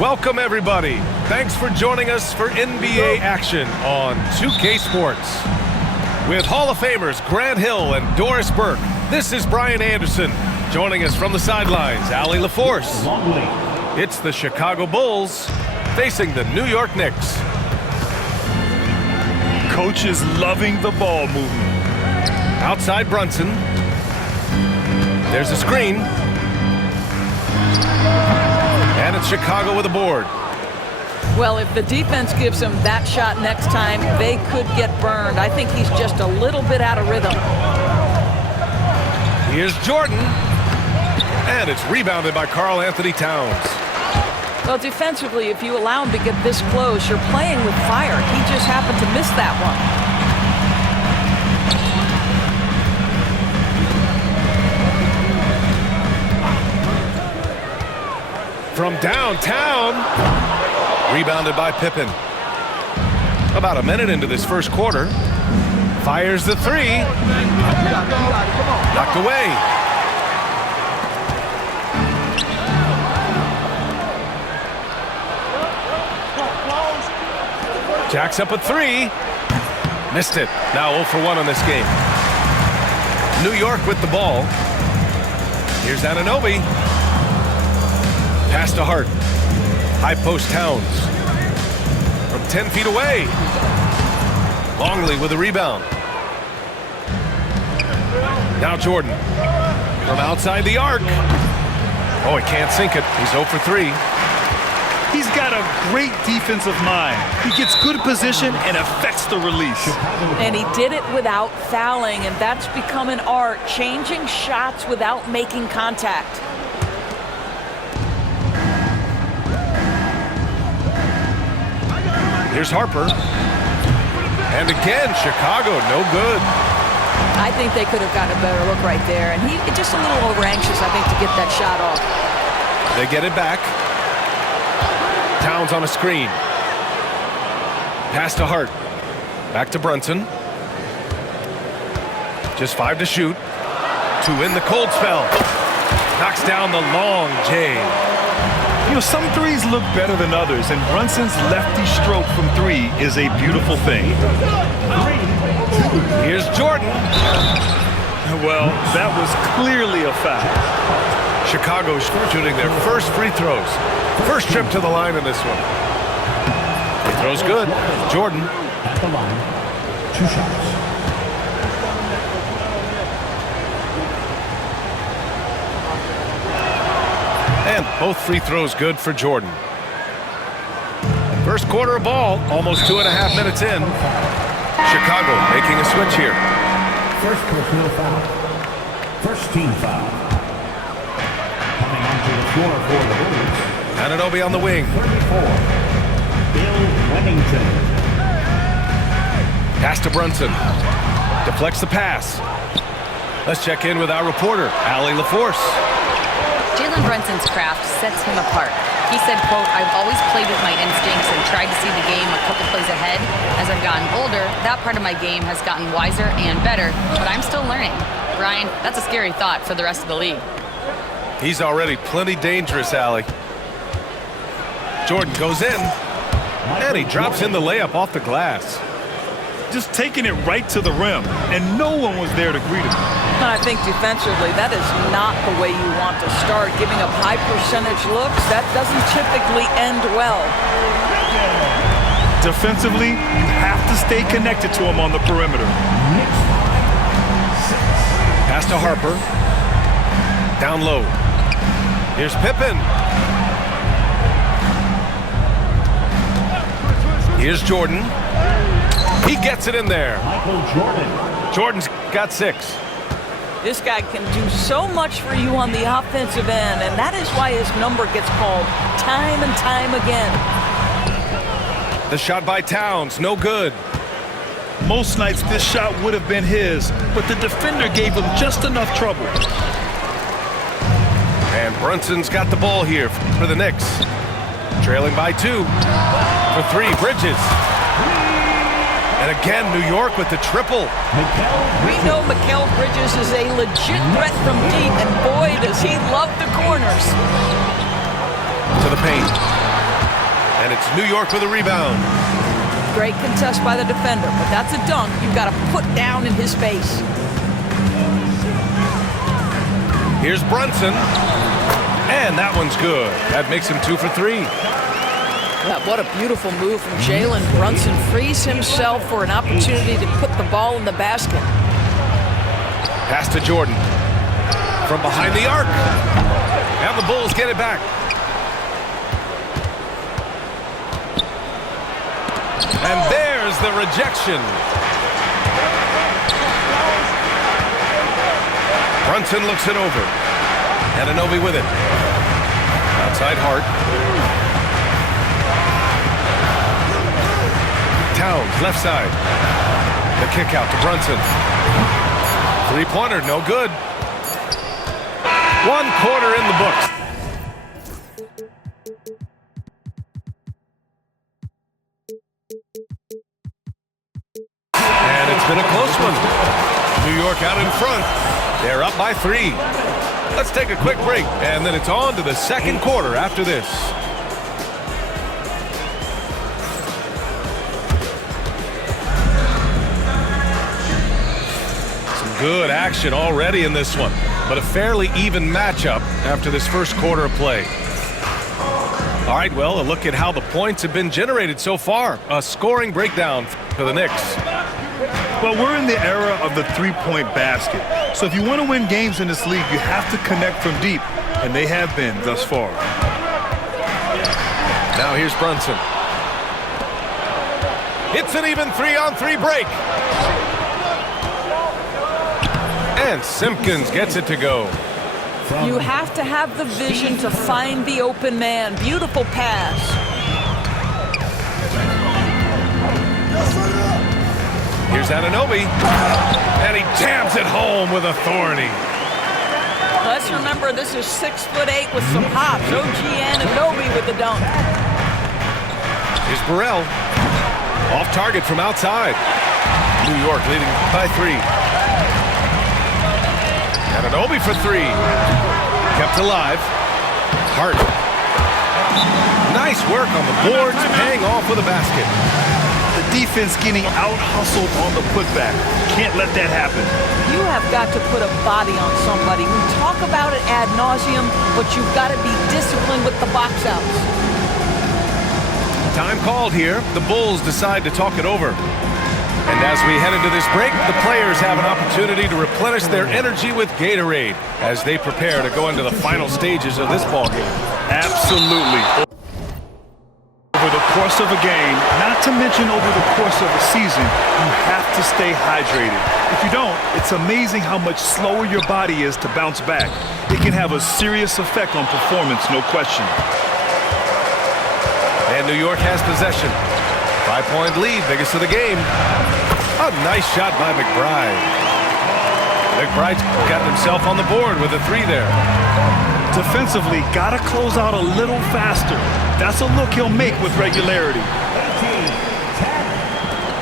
Welcome, everybody. Thanks for joining us for NBA action on 2K Sports. With Hall of Famers Grant Hill and Doris Burke, this is Brian Anderson. Joining us from the sidelines, Allie LaForce. It's the Chicago Bulls facing the New York Knicks. Coach is loving the ball movement. Outside Brunson. There's a screen. And it's Chicago with a board. Well, if the defense gives him that shot next time, they could get burned. I think he's just a little bit out of rhythm. Here's Jordan. And it's rebounded by Karl Anthony Towns. Well, defensively, if you allow him to get this close, you're playing with fire. He just happened to miss that one. From downtown, rebounded by Pippen. About a minute into this first quarter, fires the three. Knocked away. Jacks up a three. Missed it. Now 0 for 1 on this game. New York with the ball. Here's Anunoby. Pass to Hart. High post Towns. From 10 feet away. Longley with a rebound. Now Jordan. From outside the arc. Oh, he can't sink it. He's 0 for 3. He's got a great defensive mind. He gets good position and affects the release. And he did it without fouling, and that's become an art, changing shots without making contact. Here's Harper. And again, Chicago, no good. I think they could have gotten a better look right there. And he just a little over-anxious, I think, to get that shot off. They get it back. Towns on a screen. Pass to Hart. Back to Brunson. Just 5 to shoot. 2 in the cold spell. Knocks down the long J. You know, some threes look better than others, and Brunson's lefty stroke from 3 is a beautiful thing. Here's Jordan. Well, that was clearly a foul. Chicago's shooting their first free throws. First trip to the line in this one. Free throw's good. Jordan. At the line, 2 shots. And both free throws good for Jordan. First quarter of ball, almost 2.5 minutes in. Chicago making a switch here. First personal foul. First team foul. Coming onto the floor for the Bulls. Anunoby on the wing. 34. Bill Wennington. Pass to Brunson. Deflects the pass. Let's check in with our reporter, Allie LaForce. Jalen Brunson's craft sets him apart. He said, quote, "I've always played with my instincts and tried to see the game a couple plays ahead. As I've gotten older, that part of my game has gotten wiser and better, but I'm still learning." Brian, that's a scary thought for the rest of the league. He's already plenty dangerous, Allie. Jordan goes in, and he drops in the layup off the glass. Just taking it right to the rim, and no one was there to greet him. And I think defensively, that is not the way you want to start. Giving up high percentage looks, that doesn't typically end well. Defensively, you have to stay connected to him on the perimeter. Pass to Harper. Down low. Here's Pippen. Here's Jordan. He gets it in there. Michael Jordan. Jordan's got 6. This guy can do so much for you on the offensive end, and that is why his number gets called time and time again. The shot by Towns, no good. Most nights this shot would have been his, but the defender gave him just enough trouble. And Brunson's got the ball here for the Knicks. Trailing by 2. For 3, Bridges. And again, New York with the triple. We know Mikal Bridges is a legit threat from deep, and boy, does he love the corners. To the paint. And it's New York with a rebound. Great contest by the defender, but that's a dunk you've got to put down in his face. Here's Brunson. And that one's good. That makes him 2 for 3. Yeah, what a beautiful move from Jalen Brunson. Frees himself for an opportunity to put the ball in the basket. Pass to Jordan. From behind the arc. And the Bulls get it back. And there's the rejection. Brunson looks it over. Anunoby with it. Outside Hart. Towns, left side. The kick out to Brunson. Three-pointer, no good. 1 quarter in the books. And it's been a close one. New York out in front. They're up by 3. Let's take a quick break, and then it's on to the second quarter after this. Some good action already in this one, but a fairly even matchup after this first quarter of play. All right, well, a look at how the points have been generated so far. A scoring breakdown for the Knicks. Well, we're in the era of the three-point basket. So if you want to win games in this league, you have to connect from deep, and they have been thus far. Now here's Brunson. It's an even 3-on-3 break. And Simpkins gets it to go. You have to have the vision to find the open man. Beautiful pass. Here's Anunoby. And he jams it home with authority. Let's remember this is 6'8" with some hops. OG Anunoby with the dunk. Here's Burrell. Off target from outside. New York leading by 3. Anunoby for 3. Kept alive. Hart. Nice work on the boards, paying off with a basket. The defense getting out-hustled on the putback. Can't let that happen. You have got to put a body on somebody. We talk about it ad nauseum, but you've got to be disciplined with the box outs. Time called here. The Bulls decide to talk it over. And as we head into this break, the players have an opportunity to replenish their energy with Gatorade as they prepare to go into the final stages of this ballgame. Absolutely. Over the course of a game, not to mention over the course of a season, you have to stay hydrated. If you don't, it's amazing how much slower your body is to bounce back. It can have a serious effect on performance, no question. And New York has possession. 5-point lead, biggest of the game. A nice shot by McBride. McBride's got himself on the board with a 3 there. Defensively, gotta close out a little faster. That's a look he'll make with regularity.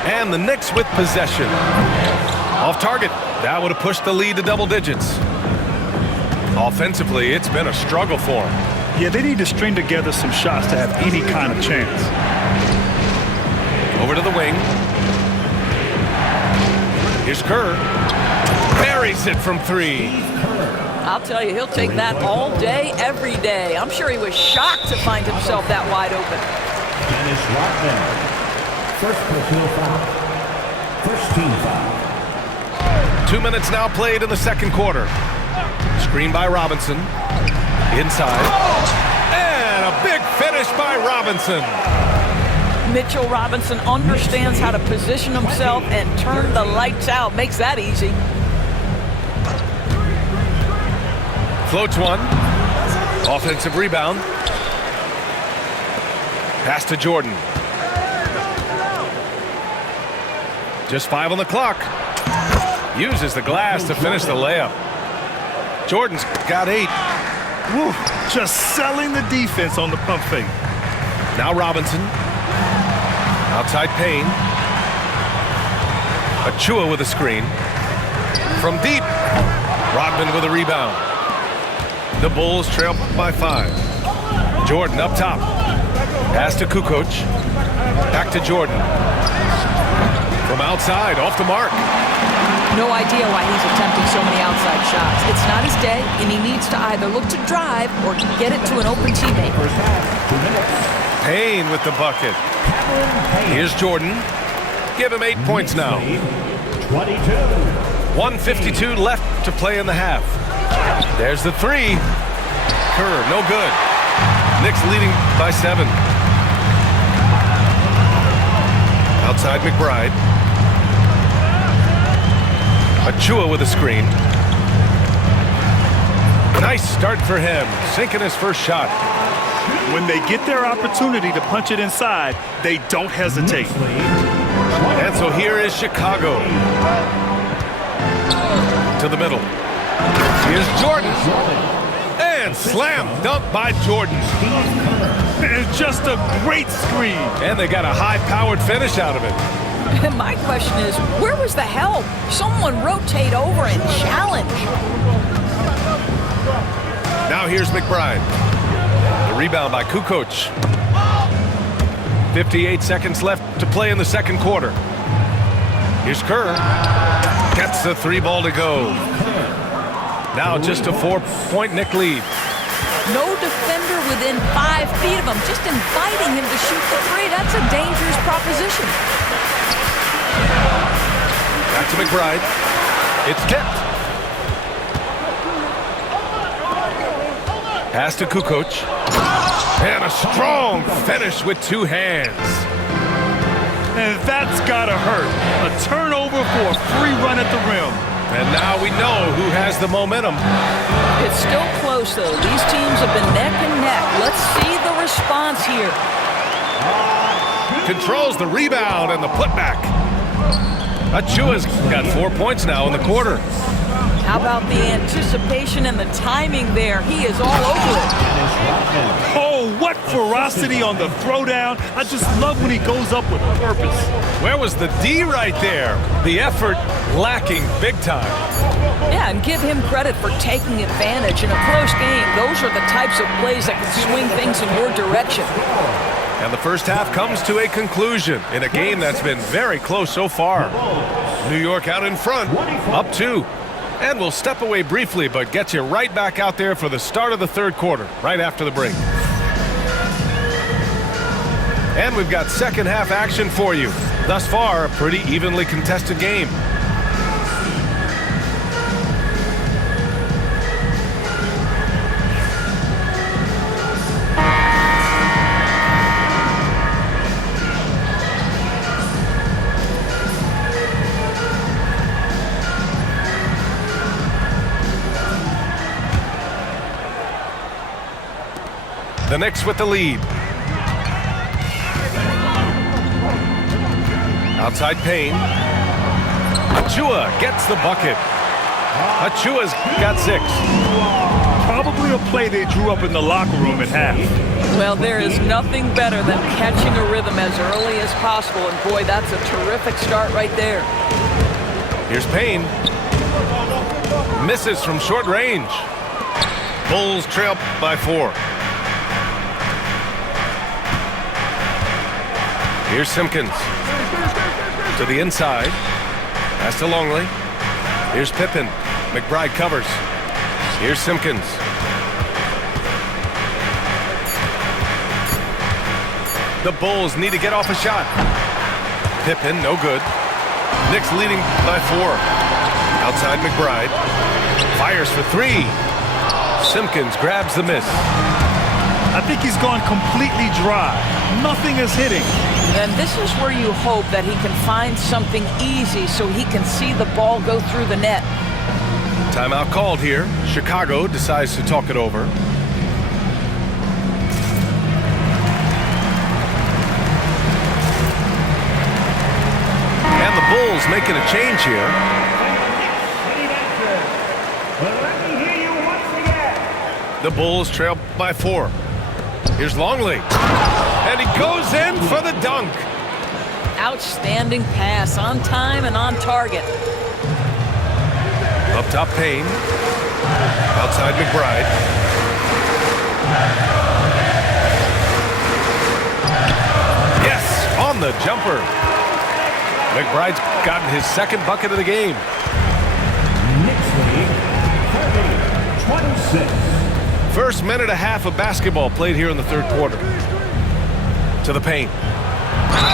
And the Knicks with possession. Off target. That would have pushed the lead to double digits. Offensively, it's been a struggle for him. Yeah, they need to string together some shots to have any kind of chance. Over to the wing. Here's Kerr. Buries it from 3. I'll tell you, he'll take that all day, every day. I'm sure he was shocked to find himself that wide open. Dennis Rodman. First personal foul. First team foul. 2 minutes now played in the second quarter. Screen by Robinson. Inside. And a big finish by Robinson. Mitchell Robinson understands how to position himself and turn the lights out. Makes that easy. Floats one. Offensive rebound. Pass to Jordan. Just 5 on the clock. Uses the glass to finish the layup. Jordan's got 8. Woo, just selling the defense on the pump fake. Now Robinson. Outside Payne. Achua with a screen. From deep. Rodman with a rebound. The Bulls trail by 5. Jordan up top. Pass to Kukoc. Back to Jordan. From outside, off the mark. No idea why he's attempting so many outside shots. It's not his day, and he needs to either look to drive or get it to an open teammate. Payne with the bucket. Here's Jordan. Give him 8 points now. 22. 1:52 left to play in the half. There's the three. Kerr, no good. Knicks leading by 7. Outside McBride. Achua with a screen. Nice start for him, sinking his first shot. When they get their opportunity to punch it inside, they don't hesitate. And so here is Chicago. To the middle. Here's Jordan. And slam dunk by Jordan. It's just a great screen. And they got a high-powered finish out of it. And my question is, where was the help? Someone rotate over and challenge. Now here's McBride. The rebound by Kukoc. 58 seconds left to play in the second quarter. Here's Kerr. Gets the 3 ball to go. Now just a 4-point Knick lead. No defender within 5 feet of him, just inviting him to shoot the 3. That's a dangerous proposition. Back to McBride. It's tipped. Pass to Kukoc. And a strong finish with 2 hands. And that's gotta hurt. A turnover for a free run at the rim. And now we know who has the momentum. It's still close, though. These teams have been neck and neck. Let's see the response here. Controls the rebound and the putback. Achua's got 4 points now in the quarter. How about the anticipation and the timing there? He is all over it. Oh, what ferocity on the throwdown. I just love when he goes up with purpose. Where was the D right there? The effort lacking big time. Yeah, and give him credit for taking advantage in a close game. Those are the types of plays that can swing things in your direction. And the first half comes to a conclusion in a game that's been very close so far. New York out in front, up 2. And we'll step away briefly, but get you right back out there for the start of the third quarter, right after the break. And we've got second half action for you. Thus far, a pretty evenly contested game. The Knicks with the lead. Outside Payne. Achua gets the bucket. Achua's got 6. Probably a play they drew up in the locker room at half. Well, there is nothing better than catching a rhythm as early as possible, and boy, that's a terrific start right there. Here's Payne. Misses from short range. Bulls trail by 4. Here's Simpkins. To the inside. Pass to Longley. Here's Pippen. McBride covers. Here's Simpkins. The Bulls need to get off a shot. Pippen, no good. Knicks leading by 4. Outside McBride. Fires for 3. Simpkins grabs the miss. I think he's gone completely dry. Nothing is hitting. And this is where you hope that he can find something easy so he can see the ball go through the net. Timeout called here. Chicago decides to talk it over. And the Bulls making a change here. The Bulls trail by 4. Here's Longley. And he goes in for the dunk. Outstanding pass, on time and on target. Up top, Payne. Outside, McBride. the jumper. McBride's gotten his second bucket of the game. Knicks lead 30-26. First minute and a half of basketball played here in the third quarter. To the paint.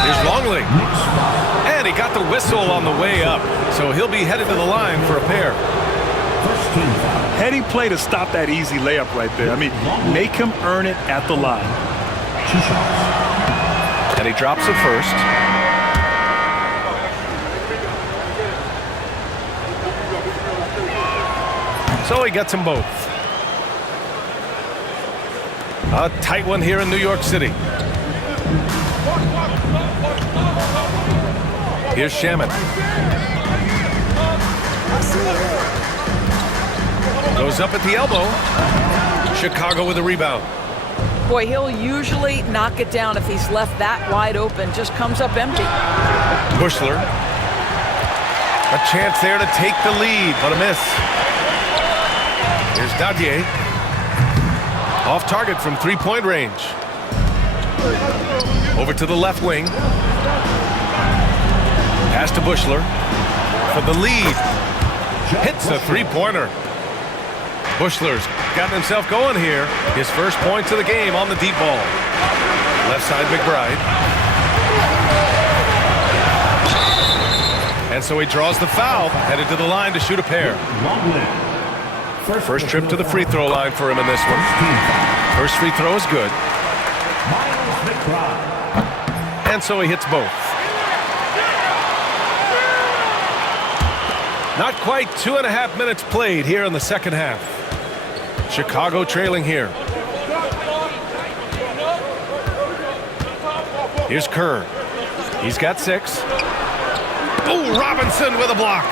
Here's Longley. And he got the whistle on the way up. So he'll be headed to the line for a pair. First team foul. Heady play to stop that easy layup right there. I mean, make him earn it at the line. 2 shots. And he drops it first. So he gets them both. A tight one here in New York City. Here's Shamet. Goes up at the elbow. Chicago with a rebound. Boy, he'll usually knock it down if he's left that wide open. Just comes up empty. Bushler. A chance there to take the lead, but a miss. Here's Dadier. Off target from three-point range. Over to the left wing. Pass to Bushler for the lead. Hits a three-pointer. Bushler's gotten himself going here. His first points of the game on the deep ball. Left side McBride. And so he draws the foul, headed to the line to shoot a pair. First trip to the free throw line for him in this one. First free throw is good. And so he hits both. Not quite 2.5 minutes played here in the second half. Chicago trailing here. Here's Kerr. He's got 6. Oh, Robinson with a block.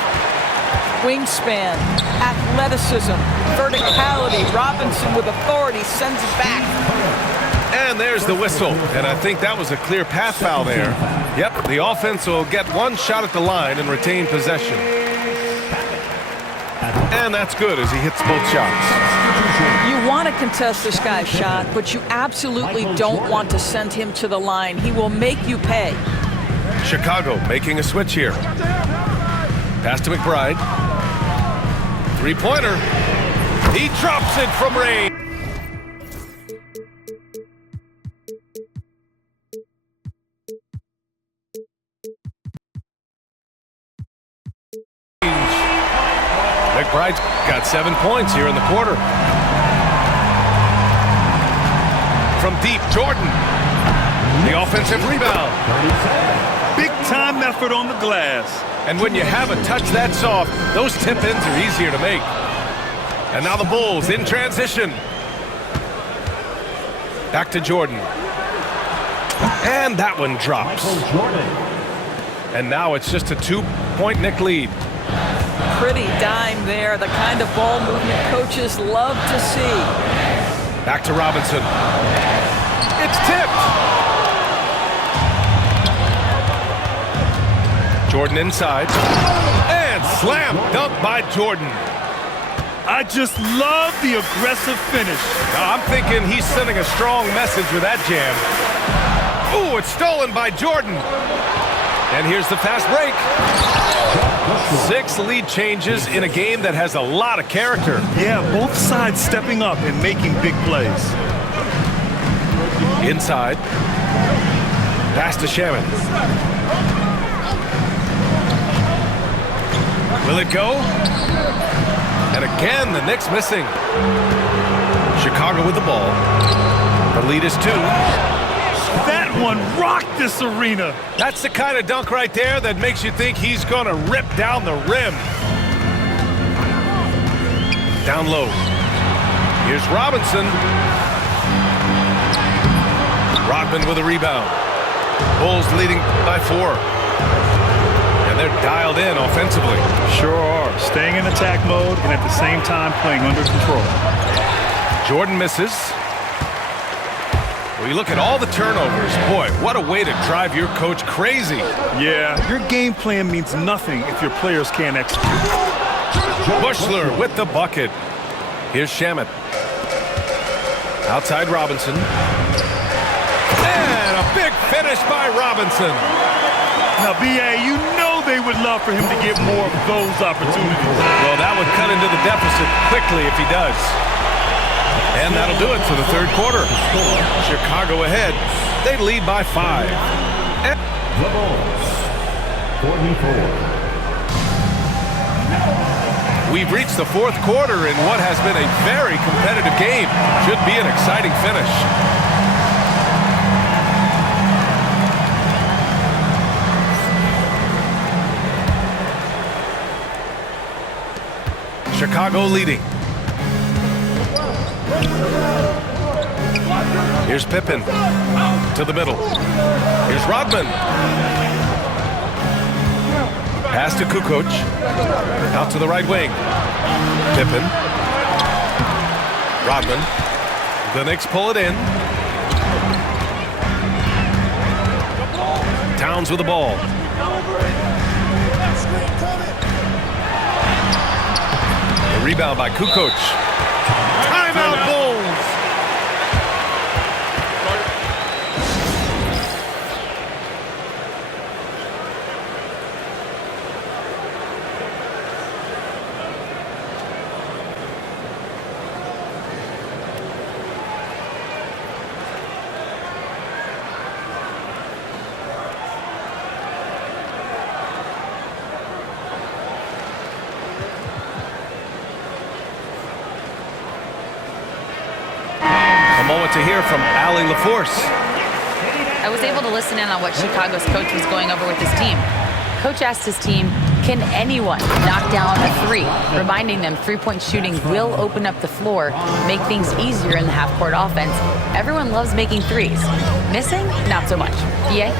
Wingspan, athleticism, verticality. Robinson with authority sends it back. And there's the whistle. And I think that was a clear path foul there. Yep, the offense will get one shot at the line and retain possession. And that's good as he hits both shots. You want to contest this guy's shot, but you absolutely don't want to send him to the line. He will make you pay. Chicago making a switch here. Pass to McBride. Three-pointer. He drops it from range. McBride's got 7 points here in the quarter. From deep, Jordan. The offensive rebound. Big time effort on the glass. And when you have a touch that soft, those tip-ins are easier to make. And now the Bulls in transition. Back to Jordan. And that one drops. And now it's just a 2-point Knick lead. Pretty dime there, the kind of ball movement coaches love to see. Back to Robinson. It's tipped. Jordan inside. And slam dunk by Jordan. I just love the aggressive finish. Now, I'm thinking he's sending a strong message with that jam. Ooh, it's stolen by Jordan. And here's the fast break. 6 lead changes in a game that has a lot of character. Yeah, both sides stepping up and making big plays. Inside. Pass to Shamet. Will it go? And again, the Knicks missing. Chicago with the ball. The lead is 2. That one rocked this arena. That's the kind of dunk right there that makes you think he's going to rip down the rim. Down low. Here's Robinson. Rodman with a rebound. Bulls leading by 4. And they're dialed in offensively. Sure are. Staying in attack mode and at the same time playing under control. Jordan misses. Well, you look at all the turnovers. Boy, what a way to drive your coach crazy. Yeah, your game plan means nothing if your players can't execute. Bushler with the bucket. Here's Shamet. Outside Robinson. And a big finish by Robinson. Now, B.A., you know they would love for him to get more of those opportunities. Well, that would cut into the deficit quickly if he does. And that'll do it for the third quarter. Chicago ahead. They lead by 5. And The Bulls, 44. we've reached the fourth quarter in what has been a very competitive game. Should be an exciting finish. Chicago leading. Here's Pippen to the middle. Here's Rodman. Pass to Kukoc. Out to the right wing. Pippen. Rodman. The Knicks pull it in. Towns with the ball. The rebound by Kukoc. Timeout Bulls. Moment to hear from Allie LaForce. I was able to listen in on what Chicago's coach was going over with his team. Coach asked his team, can anyone knock down a three? Reminding them three-point shooting will open up the floor, make things easier in the half-court offense. Everyone loves making threes. Missing? Not so much. Yeah?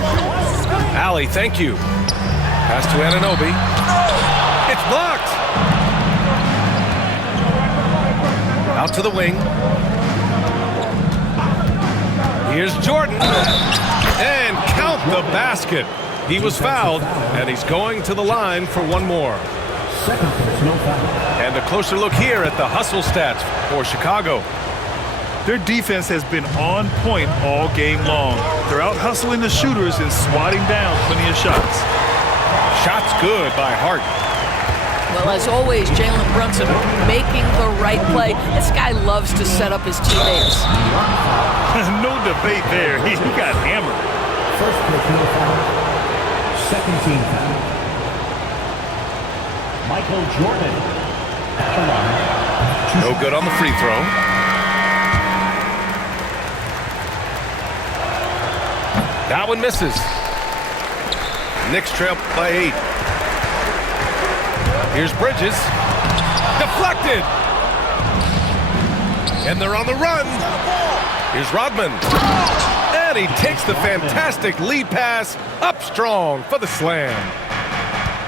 Allie, thank you. Pass to Anunoby. It's blocked. Out to the wing. Here's Jordan, and count the basket. He was fouled, and he's going to the line for one more. Second personal foul. And a closer look here at the hustle stats for Chicago. Their defense has been on point all game long. They're out hustling the shooters and swatting down plenty of shots. Shots good by Hart. Well, as always, Jalen Brunson making the right play. This guy loves to set up his teammates. No debate there. He got hammered. First personal foul. Second team foul. Michael Jordan. At the line. No good on the free throw. That one misses. Knicks trail by 8. Here's Bridges. Deflected. And they're on the run. Here's Rodman. And he takes the fantastic lead pass up strong for the slam.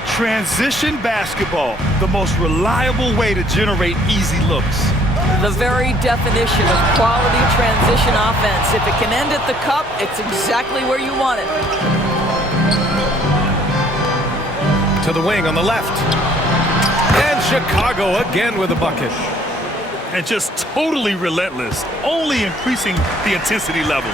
Transition basketball, the most reliable way to generate easy looks. The very definition of quality transition offense. If it can end at the cup, it's exactly where you want it. To the wing on the left. And Chicago again with a bucket. And just totally relentless, only increasing the intensity level.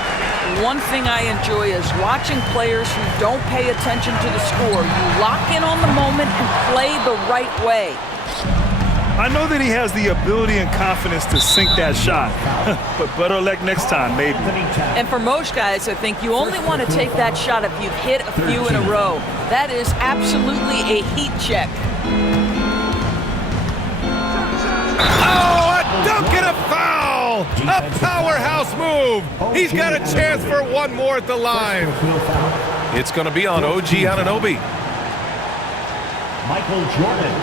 One thing I enjoy is watching players who don't pay attention to the score. You lock in on the moment and play the right way. I know that he has the ability and confidence to sink that shot, but better luck next time, maybe. And for most guys, I think you only want to take that shot if you've hit a few in a row. That is absolutely a heat check. Oh, a dunk and a foul! A powerhouse move! He's got a chance for one more at the line. It's going to be on OG Anunoby. Michael Jordan.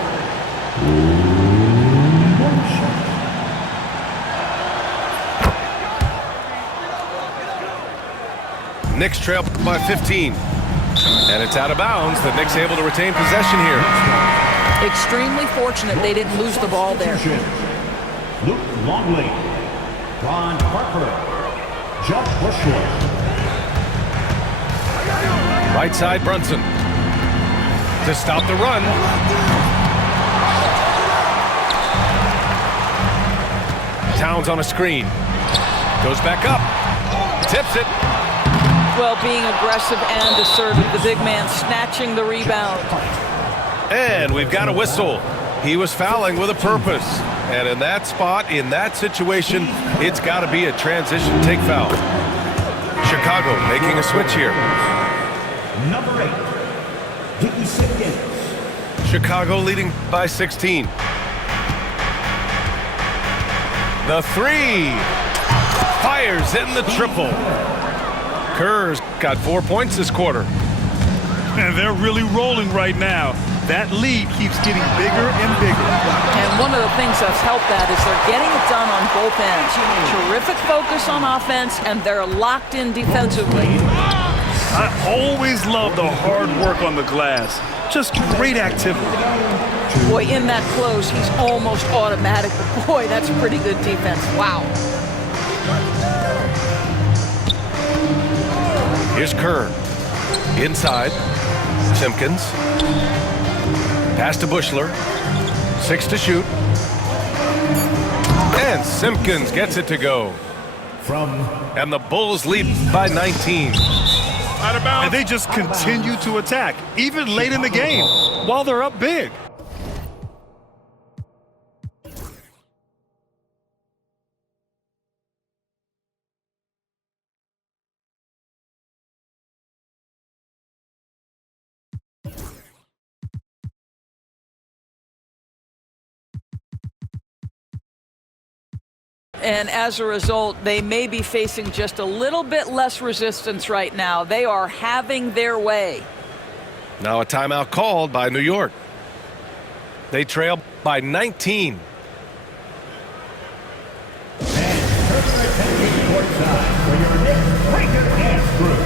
Knicks trail by 15. And it's out of bounds. The Knicks able to retain possession here. Extremely fortunate they didn't lose the ball there. Luke Longley. Ron Harper. Jeff Bushwood. Right side, Brunson. To stop the run. Towns on a screen. Goes back up. Tips it. Well, being aggressive and assertive, the big man snatching the rebound. And we've got a whistle. He was fouling with a purpose. And in that spot, in that situation, it's got to be a transition take foul. Chicago making a switch here. Number 8, Dickie Simpkins. Chicago leading by 16. The three. Fires in the triple. Kerr's got 4 points this quarter. And they're really rolling right now. That lead keeps getting bigger and bigger. And one of the things that's helped that is they're getting it done on both ends. Terrific focus on offense, and they're locked in defensively. I always love the hard work on the glass. Just great activity. Boy, in that close, he's almost automatic. But boy, that's pretty good defense. Wow. Here's Kerr. Inside. Simpkins. Pass to Buechler. 6 to shoot. And Simpkins gets it to go. And the Bulls lead by 19. And they just continue to attack, even late in the game, while they're up big. And as a result, they may be facing just a little bit less resistance right now. They are having their way. Now a timeout called by New York. They trail by 19. And turn your attention courtside for your next Breaker Dance Crew.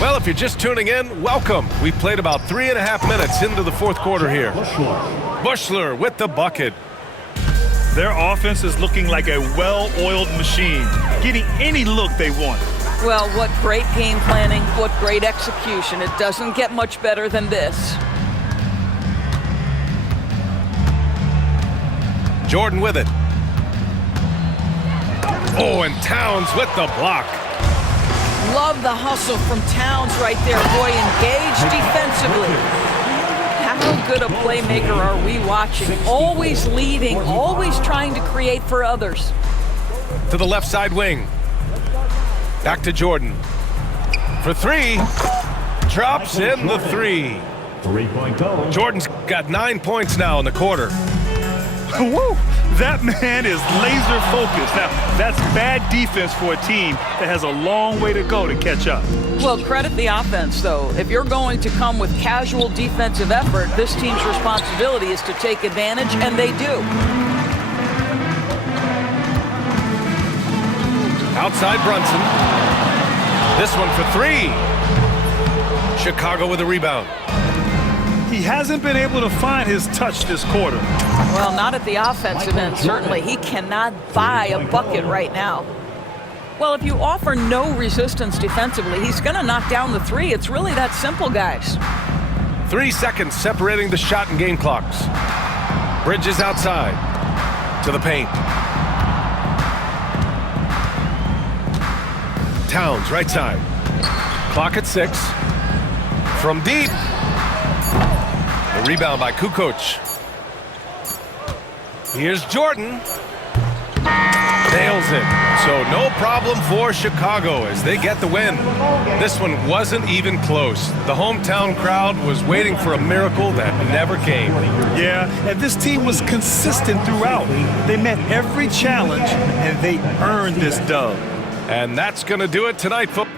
Well, if you're just tuning in, welcome. We played about 3.5 minutes into the fourth quarter here. Buechler with the bucket. Their offense is looking like a well-oiled machine, getting any look they want. Well, what great game planning, what great execution. It doesn't get much better than this. Jordan with it. Oh, and Towns with the block. Love the hustle from Towns right there. Boy, engaged defensively. How good a playmaker are we watching? Always leading, always trying to create for others. To the left side wing. Back to Jordan. For three. Drops in the three. 3-point goal. Jordan's got 9 points now in the quarter. Woo! That man is laser focused. Now, that's bad defense for a team that has a long way to go to catch up. Well, credit the offense, though. If you're going to come with casual defensive effort, this team's responsibility is to take advantage, and they do. Outside Brunson. This one for three. Chicago with a rebound. He hasn't been able to find his touch this quarter. Well, not at the offensive end, certainly. He cannot buy a bucket right now. Well, if you offer no resistance defensively, he's going to knock down the three. It's really that simple, guys. 3 seconds separating the shot and game clocks. Bridges outside. To the paint. Towns, right side. Clock at 6. From deep. The rebound by Kukoc. Here's Jordan. Nails it. So no problem for Chicago as they get the win. This one wasn't even close. The hometown crowd was waiting for a miracle that never came. Yeah, and this team was consistent throughout. They met every challenge, and they earned this dub. And that's going to do it tonight, folks.